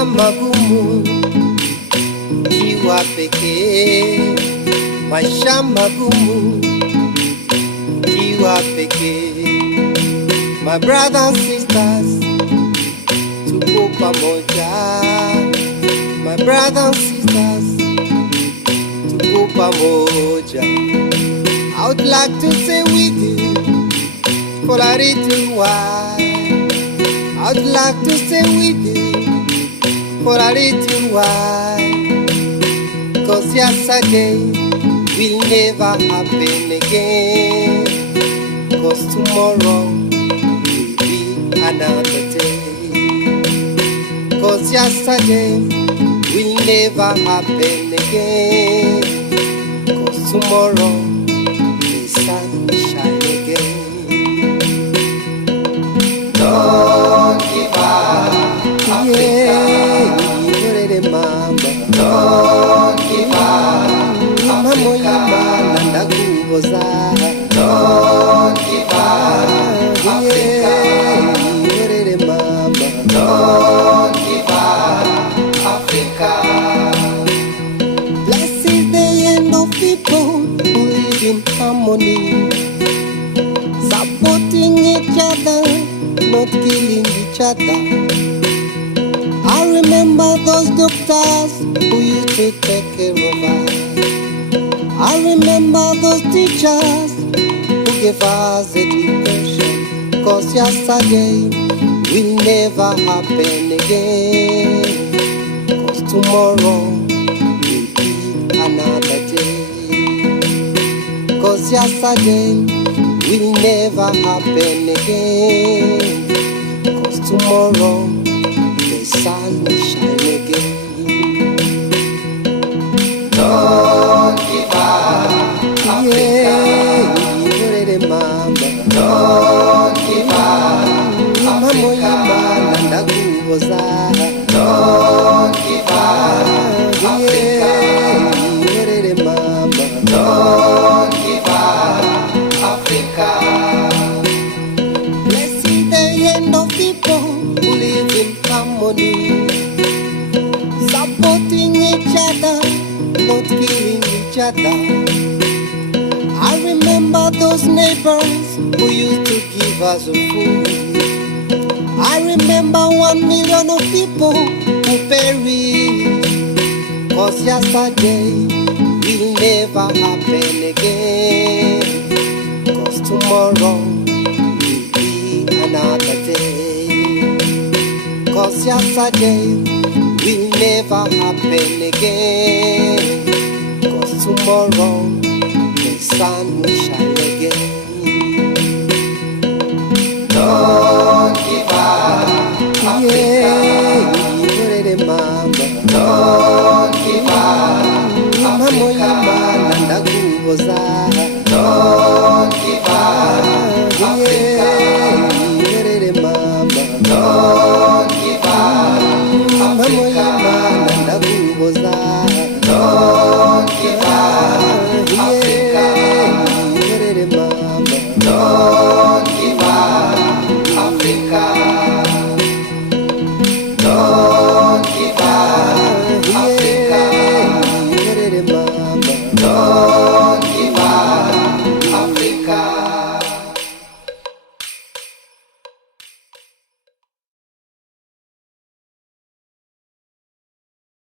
maisha magumu kiwa pekee, maisha magumu kiwa pekee. My brothers and sisters, tuko pamoja. My brothers and sisters, tuko pamoja. I would like to say with you for a little while. I would like to stay with you for a little while. 'Cause yesterday will never happen again. 'Cause tomorrow will be another day. 'Cause yesterday will never happen again. 'Cause tomorrow the sun will shine again. Don't give up, Africa. Mama. Don't give up, Africa. Don't give up, Africa. Don't give up, Africa. Blessed is the end of people who live in harmony, supporting each other, not killing each other. I remember those doctors who used to take care of us. I remember those teachers who gave us education. 'Cause yesterday will never happen again. 'Cause tomorrow will be another day. 'Cause yesterday will never happen again. 'Cause tomorrow the sun will shine again. Don't give up, Africa. Don't give up, Africa. Don't give up, Africa. Don't give up, Africa. Blessed the end of people who live in harmony, supporting each other, not killing each other. I remember those neighbors who used to give us food. I remember 1 million of people who perished. 'Cause yesterday will never happen again. 'Cause tomorrow will be another day. 'Cause yesterday will never happen again. 'Cause tomorrow the sun will